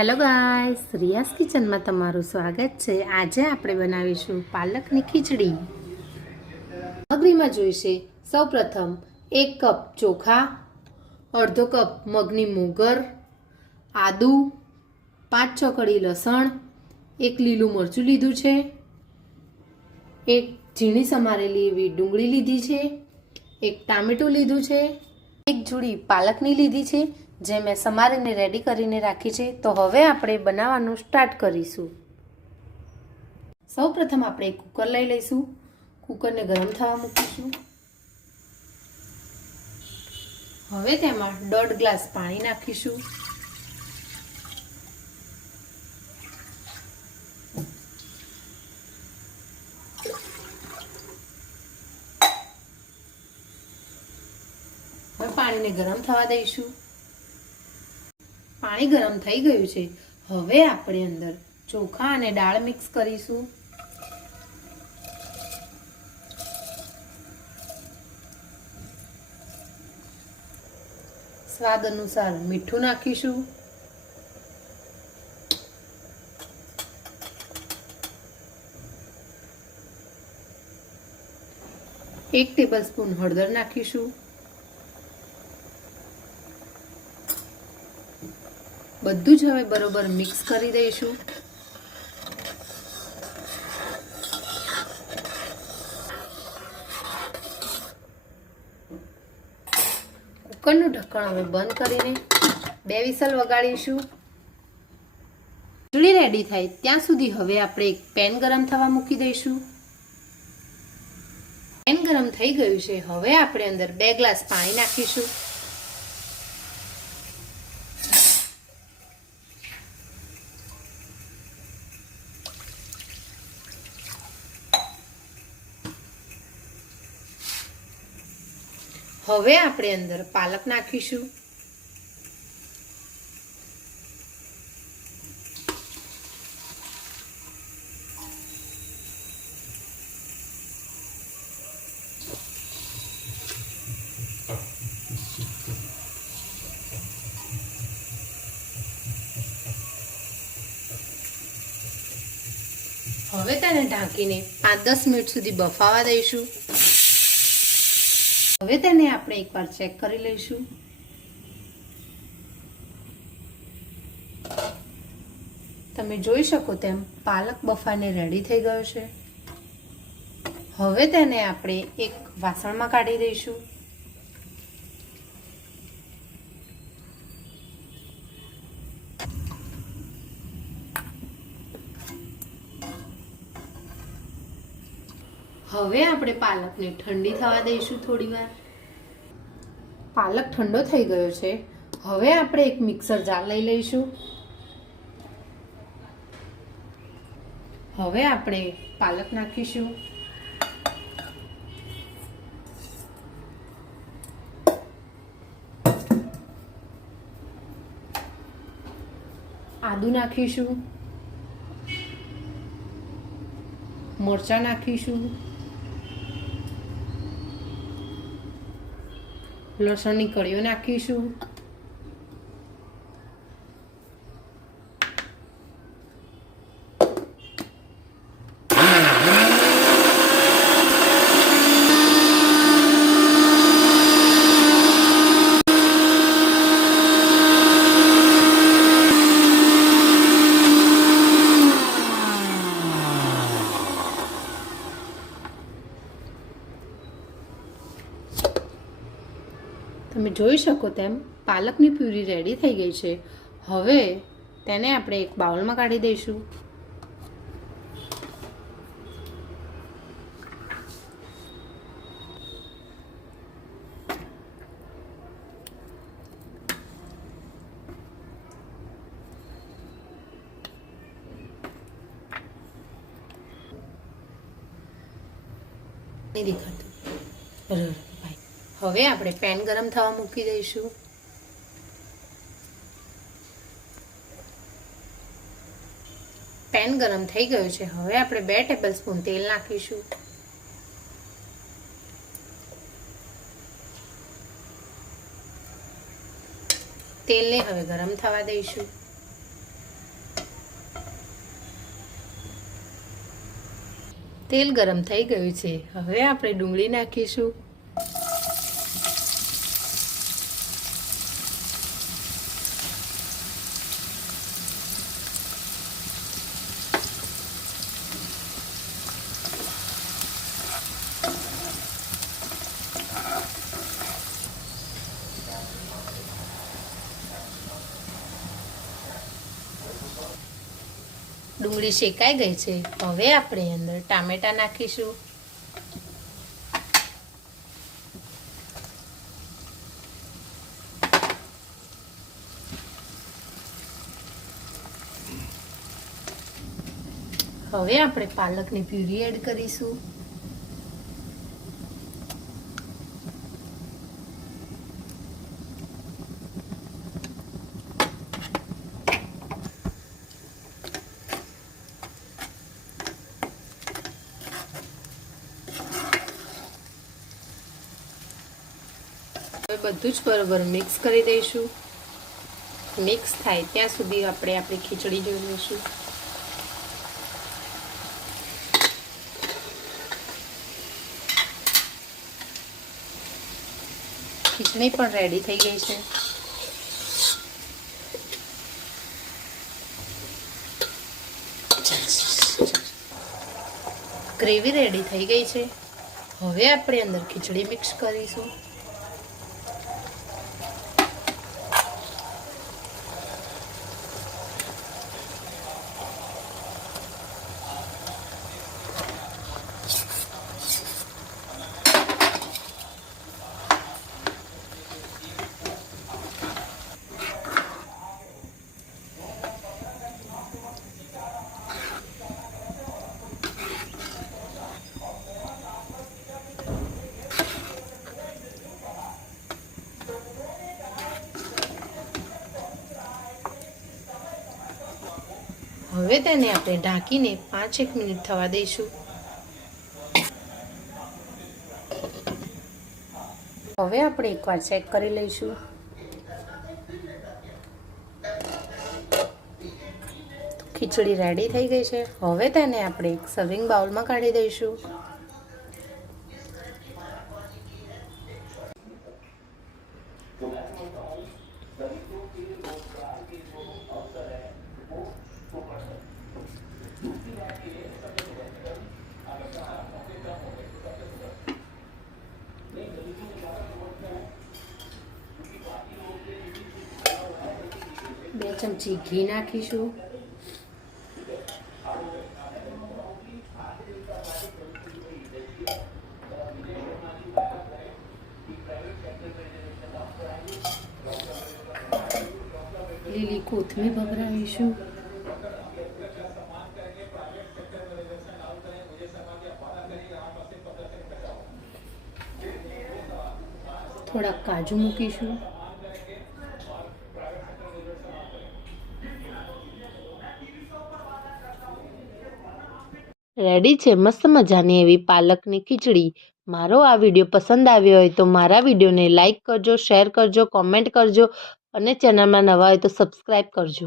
Hello guys રિયાસ કિચનમાં તમારું સ્વાગત છે. આજે આપણે બનાવીશું પાલકની ખીચડી. સામગ્રીમાં જોઈશે સૌપ્રથમ એક કપ ચોખા, અડધો કપ મગની મોગર, આદુ, પાંચ છ કળી લસણ, એક લીલું મરચું લીધું છે, એક ઝીણી સમારેલી એવી ડુંગળી લીધી છે, એક ટામેટું લીધું છે, એક જોડી પાલકની લીધી છે જે મેં સમારીને રેડી કરીને રાખી છે, તો હવે આપણે બનાવવાનું સ્ટાર્ટ કરીશું. સૌ પ્રથમ આપણે કુકર લઈ લઈશું. કુકરને ગરમ થવા મૂકીશું. હવે તેમાં દોઢ ગ્લાસ પાણી નાખીશું. હવે પાણીને ગરમ થવા દઈશું. પાણી ગરમ થઈ ગયું છે. હવે આપણે અંદર ચોખા અને દાળ મિક્સ કરીશું. સ્વાદ અનુસાર મીઠું નાખીશું. એક ટેબલ સ્પૂન હળદર નાખીશું. બધું જ હવે બરોબર મિક્સ કરી દઈશું. કુકરનું ઢક્કણ હવે બંધ કરીને બે વિસલ વગાડીશું. ખીચડી રેડી થાય ત્યાં સુધી હવે આપણે એક પેન ગરમ થવા મૂકી દઈશું. પેન ગરમ થઈ ગયું છે, હવે આપણે અંદર બે ગ્લાસ પાણી નાખીશું. હવે આપણે અંદર પાલક નાખીશું. હવે તેને ઢાંકીને પાંચ દસ મિનિટ સુધી બફાવા દઈશું. હવે તેને આપણે એકવાર ચેક કરી લઈશું. તમે જોઈ શકો તેમ પાલક બફાને રેડી થઈ ગયો છે. હવે તેને આપણે એક વાસણમાં કાઢી દઈશું. હવે આપણે પાલકને ઠંડી થવા દઈશું થોડી વાર. પાલક ઠંડો થઈ ગયો છે. હવે આપણે એક મિક્સર જાર લઈ લઈશું. હવે આપણે પાલક નાખીશું. આદુ નાખીશું. મરચાં નાખીશું. los Sonic Orion Kishu તમે જોઈ શકો તેમ પાલકની પ્યુરી રેડી થઈ ગઈ છે. હવે તેને આપણે એક બાઉલમાં કાઢી દઈશું. દેખાતું. બરાબર. હવે આપણે પેન ગરમ થવા મૂકી દઈશું. પેન ગરમ થઈ ગયું છે. હવે આપણે બે ટેબલ સ્પૂન તેલ નાખીશું. તેલને હવે ગરમ થવા દઈશું. તેલ ગરમ થઈ ગયું છે. હવે આપણે ડુંગળી નાખીશું. ડુંગળી શેકાઈ ગઈ છે. હવે આપણે અંદર ટામેટા નાખીશું. હવે આપણે પાલકની પ્યુરી એડ કરીશું. બધું જ બરોબર મિક્સ કરી દઈશું. મિક્સ થાય ત્યાં સુધી આપણે આપણી ખીચડી જોઈ લઈશું. ખીચડી પણ રેડી થઈ ગઈ છે. ગ્રેવી રેડી થઈ ગઈ છે. હવે આપણે અંદર ખીચડી મિક્સ કરીશું. હવે તેને આપણે ઢાંકીને પાંચ એક મિનિટ થવા દઈશું. હવે આપણે એકવાર ચેક કરી લઈશું. ખીચડી રેડી થઈ ગઈ છે. હવે તેને આપણે એક સર્વિંગ બાઉલમાં કાઢી દઈશું. બે ચમચી ઘી નાખીશું. લીલી કોથમીર ભભરાવીશું થોડાક કાજુ મૂકીશું. રેડી છે? મસ્ત મજાની એવી પાલકની ખીચડી. મારો આ વીડિયો પસંદ આવ્યો હોય તો મારા વિડીયોને લાઇક કરજો, શેર કરજો, કોમેન્ટ કરજો અને ચેનલમાં નવા હોય તો સબસ્ક્રાઈબ કરજો.